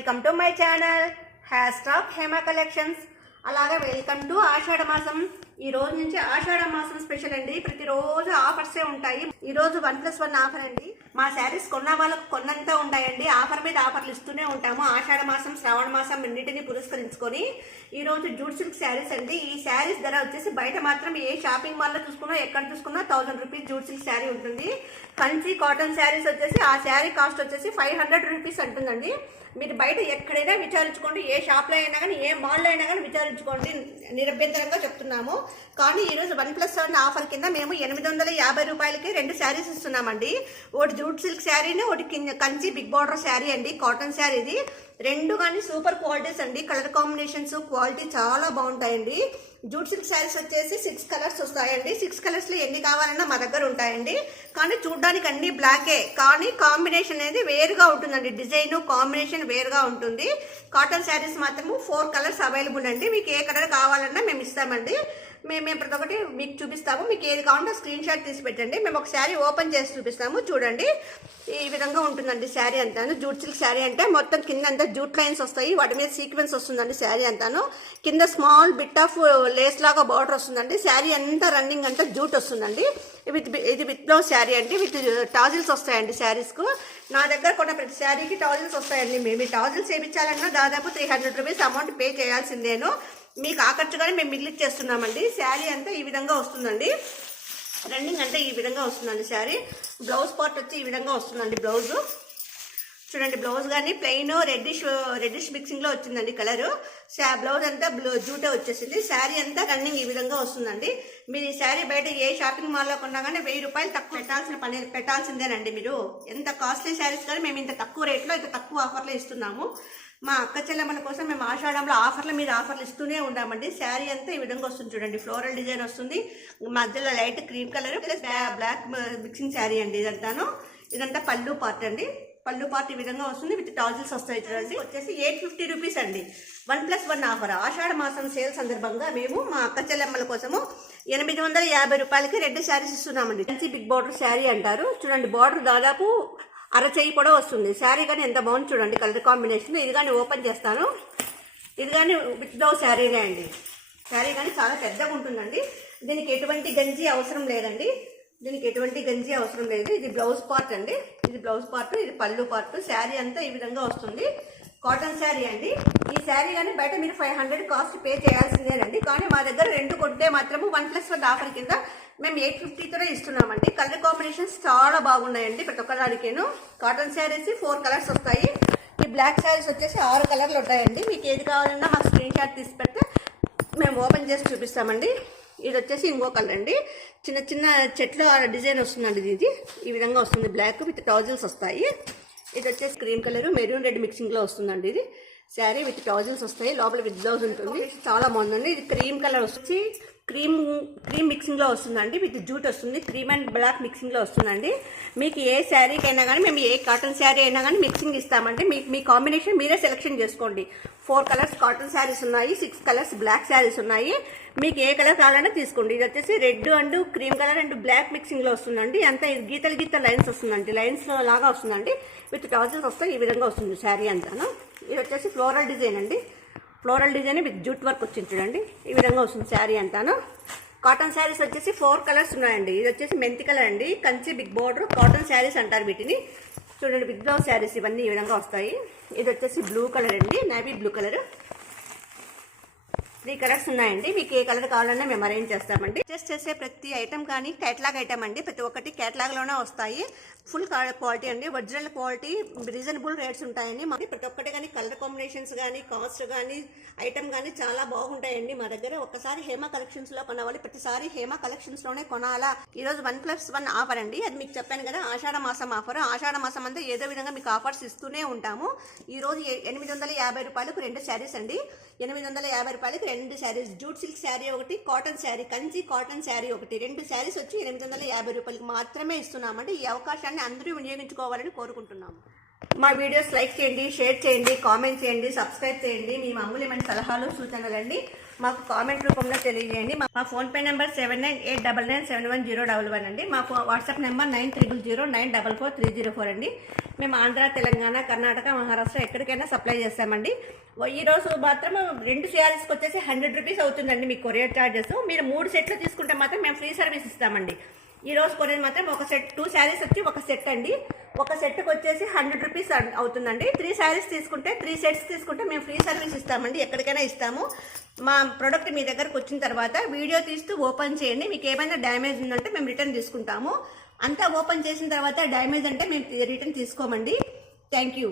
Welcome to my channel hashtag Hema collections. అలాగే welcome to ఆషాఢ మాసం. ఈ రోజు నుంచి ఆషాఢ మాసం స్పెషల్ అండి. ప్రతిరోజు ఆఫర్సే ఉంటాయి. ఈ రోజు 1+1 ఆఫర్ అండి. మా శారీస్ కొన్న వాళ్ళకు కొన్నంతా ఉంటాయండి. ఆఫర్ మీద ఆఫర్లు ఇస్తూనే ఉంటాము. ఆషాఢ మాసం, శ్రావణ మాసం రెండింటిని పురస్కరించుకొని ఈ రోజు జూట్ సిల్క్ శారీస్ అండి. ఈ శారీస్ ధర వచ్చేసి బయట మాత్రం ఏ షాపింగ్ మాల్లో చూసుకున్నా ఎక్కడ చూసుకున్నా 1000 రూపీస్ జూట్ సిల్క్ శారీ ఉంటుంది. కంచి కాటన్ శారీస్ వచ్చేసి ఆ శారీ కాస్ట్ వచ్చేసి 500 రూపీస్ అంటుందండి. మీరు బయట ఎక్కడైనా విచారించుకోండి, ఏ షాప్లో అయినా కానీ ఏ మాల్లో అయినా కానీ విచారించుకోండి, నిరభ్యంతరంగా చెప్తున్నాము. కానీ ఈరోజు 1+1 ఆఫర్ కింద మేము 850 రూపాయలకి 2 శారీస్ ఇస్తున్నామండి. ఒకటి జూట్ సిల్క్ శారీని, ఒకటి కంచి బిగ్ బార్డర్ శారీ అండి, కాటన్ శారీ. ఇది రెండు కానీ సూపర్ క్వాలిటీస్ అండి. కలర్ కాంబినేషన్స్ క్వాలిటీ చాలా బాగుంటాయండి. జూట్ సిల్క్ శారీస్ వచ్చేసి 6 కలర్స్ వస్తాయండి. 6 కలర్స్లో ఎన్ని కావాలన్నా మా దగ్గర ఉంటాయండి. కానీ చూడడానికి అన్ని బ్లాకే, కానీ కాంబినేషన్ అనేది వేరుగా ఉంటుందండి. డిజైన్ కాంబినేషన్ వేరుగా ఉంటుంది. కాటన్ శారీస్ మాత్రము 4 కలర్స్ అవైలబుల్ అండి. మీకు ఏ కలర్ కావాలన్నా మేము ఇస్తామండి. మేము ప్రతి ఒక్కటి మీకు చూపిస్తాము. మీకు ఏది కావాలంటే స్క్రీన్ షాట్ తీసి పెట్టండి. మేము ఒక శారీ ఓపెన్ చేసి చూపిస్తాము. చూడండి, ఈ విధంగా ఉంటుందండి శారీ అంతాను. జూట్ సిల్క్ శారీ అంటే మొత్తం కింద అంతా జూట్ లైన్స్ వస్తాయి, వాటి మీద సీక్వెన్స్ వస్తుందండి శారీ అంతాను. కింద స్మాల్ బిట్ ఆఫ్ లేస్ లాగా బార్డర్ వస్తుందండి. శారీ అంతా రన్నింగ్ అంతా జూట్ వస్తుందండి. ఇది విత్ బ్లౌజ్ శారీ అండి. విత్ టాజిల్స్ వస్తాయండి శారీస్కు. నా దగ్గర కొన్న ప్రతి శారీకి టాజిల్స్ వస్తాయండి. మేము ఈ టాజిల్స్ వేయించాలన్నా దాదాపు 300 రూపీస్ అమౌంట్ పే చేయాల్సిందేను. మీకు ఆకర్షగానే మేము మిగిలిచ్చేస్తున్నామండి. శారీ అంతా ఈ విధంగా వస్తుందండి. రన్నింగ్ అంటే ఈ విధంగా వస్తుందండి శారీ. బ్లౌజ్ పార్ట్ వచ్చి ఈ విధంగా వస్తుందండి. బ్లౌజు చూడండి, బ్లౌజ్ కానీ ప్లెయిన్ రెడ్డిష్ మిక్సింగ్లో వచ్చిందండి కలరు. బ్లౌజ్ అంతా జూటే వచ్చేసింది. శారీ అంతా రన్నింగ్ ఈ విధంగా వస్తుందండి. మీరు ఈ శారీ బయట ఏ షాపింగ్ మాల్లో కొన్నా కానీ 1000 రూపాయలు తక్కువ పెట్టాల్సిందేనండి. మీరు ఎంత కాస్ట్లీ శారీస్ కానీ మేము ఇంత తక్కువ రేట్లో ఇంత తక్కువ ఆఫర్లో ఇస్తున్నాము. మా అక్క చెల్లెమ్మల కోసం మేము ఆషాఢంలో ఆఫర్ల మీద ఆఫర్లు ఇస్తూనే ఉంటామండి. శారీ అంతా ఈ విధంగా వస్తుంది చూడండి. ఫ్లోరల్ డిజైన్ వస్తుంది, మధ్యలో light cream colour plus black mixing sari అండి. ఇదంతా పళ్ళు పార్ట్ అండి. పళ్ళు పార్ట్ ఈ విధంగా వస్తుంది, విత్ టాజిల్స్ వస్తాయి చూడండి. వచ్చేసి 850 రూపీస్ అండి. 1+1 ఆఫర్. ఆషాఢ మాసం సేల్ సందర్భంగా మేము మా అక్క చెల్లెమ్మల కోసము 850 రూపాయలకి 2 శారీస్ ఇస్తున్నామండి. కంచి బిగ్ బార్డర్ శారీ అంటారు. చూడండి, బార్డర్ దాదాపు అరచేయి కూడా వస్తుంది. శారీ కానీ ఎంత బాగుంది చూడండి, కలర్ కాంబినేషన్. ఇది కానీ ఓపెన్ చేస్తాను. ఇది కానీ విత్ బ్లౌజ్ శారీనే అండి. శారీ కానీ చాలా పెద్దగా ఉంటుందండి. దీనికి ఎటువంటి గంజి అవసరం లేదండి. ఇది బ్లౌజ్ పార్ట్ అండి. ఇది బ్లౌజ్ పార్ట్, ఇది పళ్ళు పార్ట్. శారీ అంతా ఈ విధంగా వస్తుంది. కాటన్ శారీ అండి. ఈ శారీ కానీ బయట మీరు 500 కాస్ట్ పే చేయాల్సిందేనండి. కానీ మా దగ్గర 2 కొంటే మాత్రము 1+1 ఆఫర్ కింద మేము 850తోనే ఇస్తున్నామండి. కలర్ కాంబినేషన్స్ చాలా బాగున్నాయండి ప్రతి ఒక్కదానికేను. కాటన్ శారీస్ 4 కలర్స్ వస్తాయి. ఈ బ్లాక్ శారీస్ వచ్చేసి 6 కలర్లు ఉంటాయండి. మీకు ఏది కావాలన్నా మాకు స్క్రీన్ షాట్ తీసి పెడితే మేము ఓపెన్ చేసి చూపిస్తామండి. ఇది వచ్చేసి ఇంకో కలర్ అండి. చిన్న చిన్న చెట్లు డిజైన్ వస్తుందండి. ఇది ఈ విధంగా వస్తుంది. బ్లాక్ విత్ టాజిల్స్ వస్తాయి. ఇది వచ్చేసి క్రీమ్ కలర్ మెరూన్ రెడ్ మిక్సింగ్లో వస్తుందండి. ఇది శారీ విత్ టాజిల్స్ వస్తాయి, లోపల విత్ బ్లౌజ్ ఉంటుంది. చాలా బాగుందండి. ఇది క్రీమ్ కలర్ వచ్చి క్రీమ్ మిక్సింగ్లో వస్తుందండి. విత్ జూట్ వస్తుంది. క్రీమ్ అండ్ బ్లాక్ మిక్సింగ్లో వస్తుందండి. మీకు ఏ శారీకి అయినా కానీ మేము ఏ కాటన్ శారీ అయినా కానీ మిక్సింగ్ ఇస్తామండి. మీ కాంబినేషన్ మీరే సెలెక్షన్ చేసుకోండి. 4 కలర్స్ కాటన్ శారీస్ ఉన్నాయి, 6 కలర్స్ బ్లాక్ శారీస్ ఉన్నాయి. మీకు ఏ కలర్ కావాలన్నా తీసుకోండి. ఇది వచ్చేసి red and cream colour and black మిక్సింగ్లో వస్తుందండి. అంతా గీతల లైన్స్ వస్తుందండి, లైన్స్ లాగా వస్తుందండి. విత్ టాజిల్స్ వస్తాయి. ఈ విధంగా వస్తుంది శారీ అంతాను. ఇది వచ్చేసి ఫ్లోరల్ డిజైన్ అండి. Floral design with jute work వచ్చింది చూడండి. ఈ విధంగా వస్తుంది శారీ అంతాను. కాటన్ శారీస్ వచ్చేసి 4 కలర్స్ ఉన్నాయండి. ఇది వచ్చేసి మెంతి కలర్ అండి. Kanchi big border cotton saris అంటారు వీటిని. చూడండి, బిగ్ బ్లౌజ్ శారీస్ ఇవన్నీ ఈ విధంగా వస్తాయి. ఇది వచ్చేసి బ్లూ కలర్ అండి, నేవీ బ్లూ కలర్. 3 కలర్స్ ఉన్నాయండి. మీకు ఏ కలర్ కావాలన్నా మేము అరేంజ్ చేస్తామండి. పర్చేస్ చేసే ప్రతి ఐటమ్ కానీ కేటలాగ్ ఐటమ్ అండి. ప్రతి ఒక్కటి కేటలాగ్లోనే వస్తాయి. ఫుల్ క్వాలిటీ అండి, ఒరిజినల్ క్వాలిటీ, రీజనబుల్ రేట్స్ ఉంటాయండి. మాకు ప్రతి ఒక్కటి కానీ కలర్ కాంబినేషన్స్ కానీ కాస్ట్ కానీ ఐటమ్ కానీ చాలా బాగుంటాయండి మా దగ్గర. ఒక్కసారి హేమ కలెక్షన్స్లో కొనవాలి, ప్రతిసారి హేమ కలెక్షన్స్లోనే కొనాలా. ఈరోజు 1+1 ఆఫర్ అండి. అది మీకు చెప్పాను కదా, ఆషాఢ మాసం ఆఫర్. ఆషాఢ మాసం అంతా ఏదో విధంగా మీకు ఆఫర్స్ ఇస్తూనే ఉంటాము. ఈరోజు 850 రూపాయలకు 2 శారీస్ అండి. 850 రూపాయలకి 2 శారీస్. జూట్ సిల్క్ శారీ ఒకటి, కాటన్ శారీ, కంచి కాటన్ శారీ ఒకటి. 2 శారీస్ వచ్చి 850 రూపాయలకి మాత్రమే ఇస్తున్నామండి. ఈ అవకాశాన్ని అందరూ వినియోగించుకోవాలని కోరుకుంటున్నాము. మా వీడియోస్ లైక్ చేయండి, షేర్ చేయండి, కామెంట్ చేయండి, సబ్స్క్రైబ్ చేయండి. మీ అమూల్యమైన సలహాలు సూచనలండి మాకు కామెంట్ రూపంలో తెలియజేయండి. మా ఫోన్పే నెంబర్ 7989971011 అండి. మా వాట్సాప్ నెంబర్ 9300944304 అండి. మేము ఆంధ్ర, తెలంగాణ, కర్ణాటక, మహారాష్ట్ర ఎక్కడికైనా సప్లై చేస్తామండి. ఈరోజు మాత్రం 2 శారీస్కి వచ్చేసి 100 రూపీస్ అవుతుందండి మీ కొరియర్ ఛార్జెస్. మీరు 3 సెట్లు తీసుకుంటే మాత్రం మేము ఫ్రీ సర్వీస్ ఇస్తామండి. ఈరోజు కొరియర్ మాత్రం ఒక సెట్ 2 శారీస్ వచ్చి ఒక సెట్ అండి. ఒక సెట్కి వచ్చేసి 100 రూపీస్ అవుతుందండి. 3 శారీస్ తీసుకుంటే 3 సెట్స్ తీసుకుంటే మేము ఫ్రీ సర్వీస్ ఇస్తామండి. ఎక్కడికైనా ఇస్తాము. మా ప్రోడక్ట్ మీ దగ్గరకు వచ్చిన తర్వాత వీడియో తీస్తూ ఓపెన్ చేయండి. మీకు ఏమైనా డ్యామేజ్ ఉందంటే మేము రిటర్న్ తీసుకుంటాము. అంతా ఓపెన్ చేసిన తర్వాత డ్యామేజ్ అంటే మేము రిటర్న్ తీసుకోమండి. Thank you.